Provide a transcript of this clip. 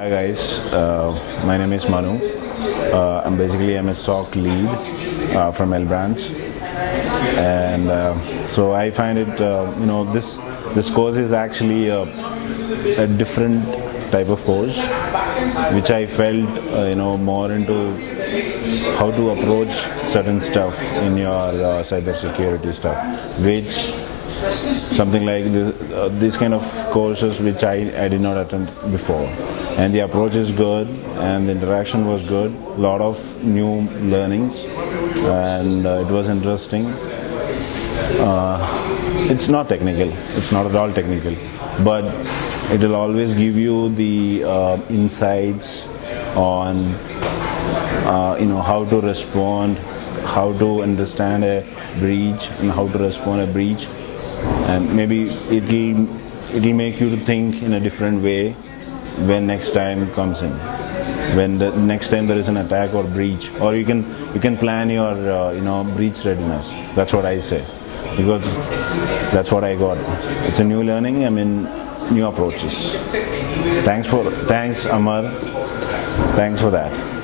Hi guys, my name is Manu. I'm a SOC lead from LBrands, and so I find it this course is actually a different type of course, which I felt more into how to approach certain stuff in your cybersecurity stuff, which something like this kind of courses which I did not attend before, and the approach is good and the interaction was good, a lot of new learnings, and it was interesting. It's not technical, it's not at all technical, but it will always give you the insights on how to respond, how to understand a breach and how to respond a breach, and maybe it'll make you to think in a different way when next time comes in, when the next time there is an attack or breach, or you can plan your breach readiness. That's what I say, because that's what I got. It's a new learning, new approaches. Thanks Amar, thanks for that.